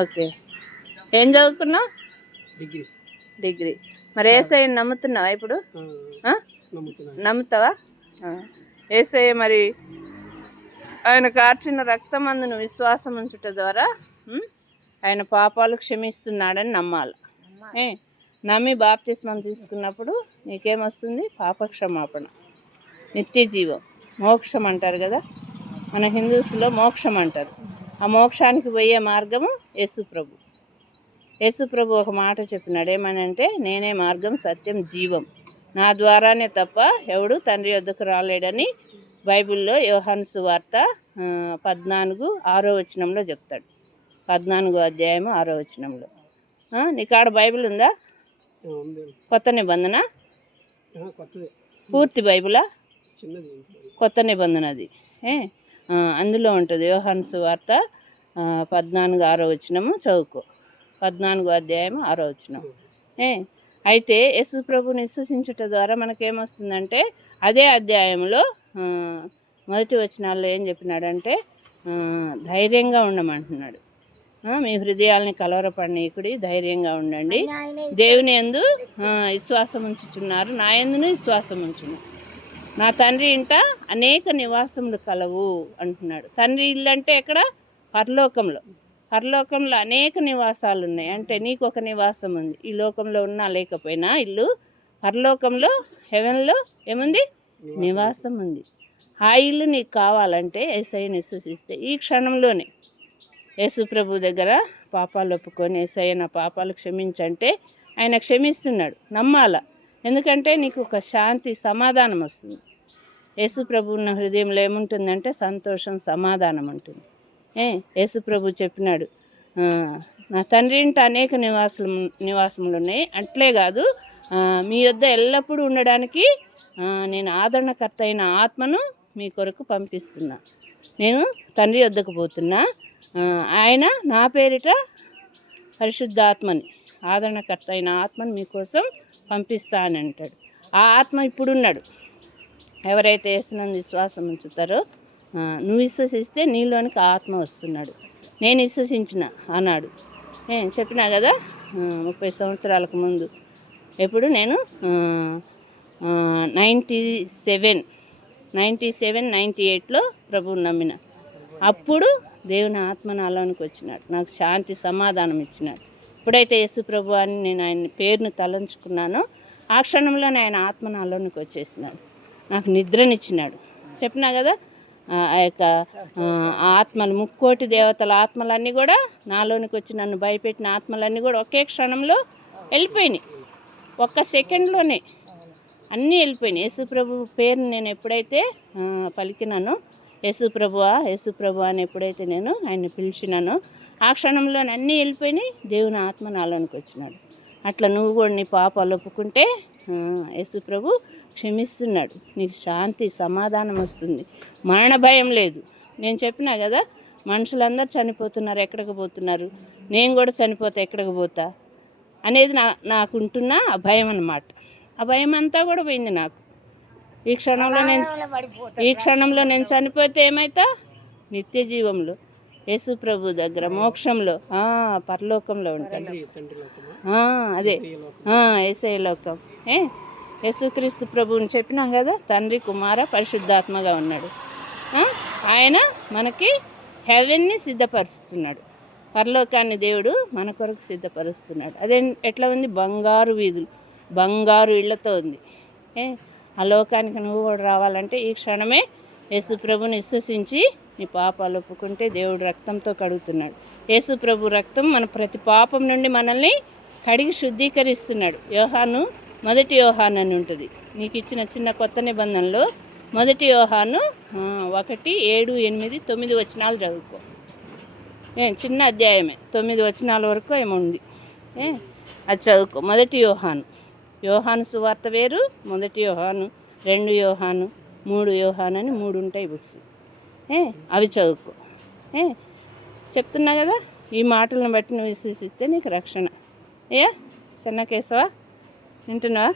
Okay. ఏం చదువుకున్నావు? Degree. మరి యేసయ్య నమ్ముతున్నావా ఇప్పుడు? నమ్ముతావా? యేసయ్య మరి ఆయన కార్చిన రక్తమందును విశ్వాసం ఉంచుట ద్వారా ఆయన పాపాలు క్షమిస్తున్నాడని నమ్మాలి. నమ్మి బాప్తిస్మం తీసుకున్నప్పుడు నీకేమొస్తుంది? పాపక్షమాపణ, నిత్య జీవం, మోక్షం అంటారు కదా, మన హిందూస్లో మోక్షం అంటారు. ఆ మోక్షానికి పోయే మార్గము యేసుప్రభు. యేసుప్రభు ఒక మాట చెప్పినాడు, ఏమనంటే నేనే మార్గం, సత్యం, జీవం, నా ద్వారానే తప్ప ఎవడు తండ్రి వద్దకు రాలేడని బైబిల్లో యోహాను సువార్త 14:6 చెప్తాడు. 14వ అధ్యాయము 6 నీకు ఆడ బైబిల్ ఉందా? కొత్త నిబంధన? పూర్తి బైబిలా? కొత్త నిబంధన అది. అందులో ఉంటుంది యోహాను సువార్త 14:6 చదువుకో. 14వ అధ్యాయం 6 అయితే యేసు ప్రభుని విశ్వసించుట ద్వారా మనకేమొస్తుందంటే అదే అధ్యాయంలో మొదటి వచనాల్లో ఏం చెప్పినాడంటే ధైర్యంగా ఉండమంటున్నాడు. మీ హృదయాల్ని కలవరపడనీకుడి, ధైర్యంగా ఉండండి, దేవుని యందు విశ్వాసం ఉంచుచున్నారు, నా యందును విశ్వాసం ఉంచును, నా తండ్రి ఇంట అనేక నివాసములు కలవు అంటున్నాడు. తండ్రి ఇల్లు అంటే ఎక్కడ? పరలోకంలో. పరలోకంలో అనేక నివాసాలు ఉన్నాయి. అంటే నీకు ఒక నివాసం ఉంది. ఈ లోకంలో ఉన్నా లేకపోయినా ఇల్లు పరలోకంలో, హెవెన్లో ఏముంది? నివాసం ఉంది. ఆ ఇల్లు నీకు కావాలంటే యేసయ్యని విశ్వసిస్తే ఈ క్షణంలోనే యేసు ప్రభు దగ్గర పాపాలు ఒప్పుకొని యేసయ్య నా పాపాలు క్షమించంటే ఆయన క్షమిస్తున్నాడు. నమ్మాల. ఎందుకంటే నీకు ఒక శాంతి, సమాధానం వస్తుంది. యేసు ప్రభు ఉన్న హృదయంలో ఏముంటుందంటే సంతోషం, సమాధానం ఉంటుంది. యేసు ప్రభు చెప్పినాడు, నా తండ్రి ఇంట అనేక నివాసములు ఉన్నాయి. అట్లే కాదు, మీ యొద్ద ఎల్లప్పుడూ ఉండడానికి నేను ఆదరణకర్త అయిన ఆత్మను మీ కొరకు పంపిస్తున్నా. నేను తండ్రి వద్దకు పోతున్నా, ఆయన నా పేరిట పరిశుద్ధాత్మని, ఆదరణకర్త అయిన ఆత్మని మీకోసం పంపిస్తా అని అంటాడు. ఆ ఆత్మ ఇప్పుడున్నాడు. ఎవరైతే యేసునందు విశ్వాసం ఉంచుతారో, నువ్వు విశ్వసిస్తే నీలోనికి ఆత్మ వస్తున్నాడు. నేను విశ్వసించిన అన్నాడు. నేను చెప్పినా కదా 30 సంవత్సరాలకు ముందు. ఎప్పుడు నేను 97-98లో ప్రభువుని నమ్మిన. అప్పుడు దేవుని ఆత్మ నాలోనికి వచ్చినాడు, నాకు శాంతి, సమాధానం ఇచ్చినాడు. ఎప్పుడైతే యేసు ప్రభు అని నేను ఆయన పేరును తలంచుకున్నానో ఆ క్షణంలోనే ఆయన ఆత్మ నాలోనికి వచ్చేసినాడు, నాకు నిద్రనిచ్చినాడు. చెప్పినా కదా, ఆ యొక్క ఆత్మలు, 3,000,000 దేవతల ఆత్మలన్నీ కూడా నాలోనికి వచ్చి నన్ను భయపెట్టిన ఆత్మలన్నీ కూడా ఒకే క్షణంలో వెళ్ళిపోయినాయి. ఒక్క సెకండ్లోనే అన్నీ వెళ్ళిపోయినాయి. యేసు ప్రభు పేరుని నేను ఎప్పుడైతే పలికినానో, యేసు ప్రభువా అని ఎప్పుడైతే నేను ఆయన్ని పిలిచినానో ఆ క్షణంలోనే అన్నీ వెళ్ళిపోయినాయి. దేవుని ఆత్మ నాలోనికి వచ్చినాడు. అట్లా నువ్వు కూడా నీ పాపాలు ఒప్పుకుంటే యేసు ప్రభు క్షమిస్తున్నాడు. నీకు శాంతి, సమాధానం వస్తుంది, మరణ భయం లేదు. నేను చెప్పినా కదా, మనుషులందరూ చనిపోతున్నారు, ఎక్కడికి పోతున్నారు, నేను కూడా చనిపోతా, ఎక్కడికి పోతా అనేది నాకుంటున్న ఆ భయం అన్నమాట. ఆ భయం అంతా కూడా పోయింది నాకు. ఈ క్షణంలో నేను చనిపోతే ఏమైతా? నిత్య జీవంలో యేసు ప్రభు దగ్గర, మోక్షంలో, పరలోకంలో ఉంటాను. అదే యేసయ్య లోకం. యేసుక్రీస్తు ప్రభువుని చెప్పినాం కదా, తండ్రి, కుమార, పరిశుద్ధాత్మగా ఉన్నాడు. ఆయన మనకి హెవెన్ని సిద్ధపరుస్తున్నాడు. పరలోకాన్ని దేవుడు మన కొరకు సిద్ధపరుస్తున్నాడు. అదే ఎట్లా ఉంది? బంగారు వీధులు, బంగారు ఇళ్లతో ఉంది. ఆ లోకానికి నువ్వు కూడా రావాలంటే ఈ క్షణమే యేసు ప్రభుని విశ్వసించి నీ పాపాలు ఒప్పుకుంటే దేవుడు రక్తంతో కడుగుతున్నాడు. యేసు ప్రభు రక్తం మన ప్రతి పాపం నుండి మనల్ని కడిగి శుద్ధీకరిస్తున్నాడు. మొదటి యోహాను అని ఉంటుంది నీకు ఇచ్చిన చిన్న కొత్త నిబంధనలో. మొదటి యోహాను 1, 7, 8, 9 వచనాలు చదువుకో. చిన్న అధ్యాయమే, 9 వచనాల వరకు ఏముంది, అది చదువుకో. మొదటి యోహాను సువార్త వేరు, మొదటి యోహాను, 2 యోహాను, 3 యోహాను అని 3 ఉంటాయి బుక్స్. అవి చదువుకో. చెప్తున్నా కదా, ఈ మాటలను బట్టి నువ్వు విశ్వసిస్తే నీకు రక్షణ. సన్నకేశవ వింటున్నావా?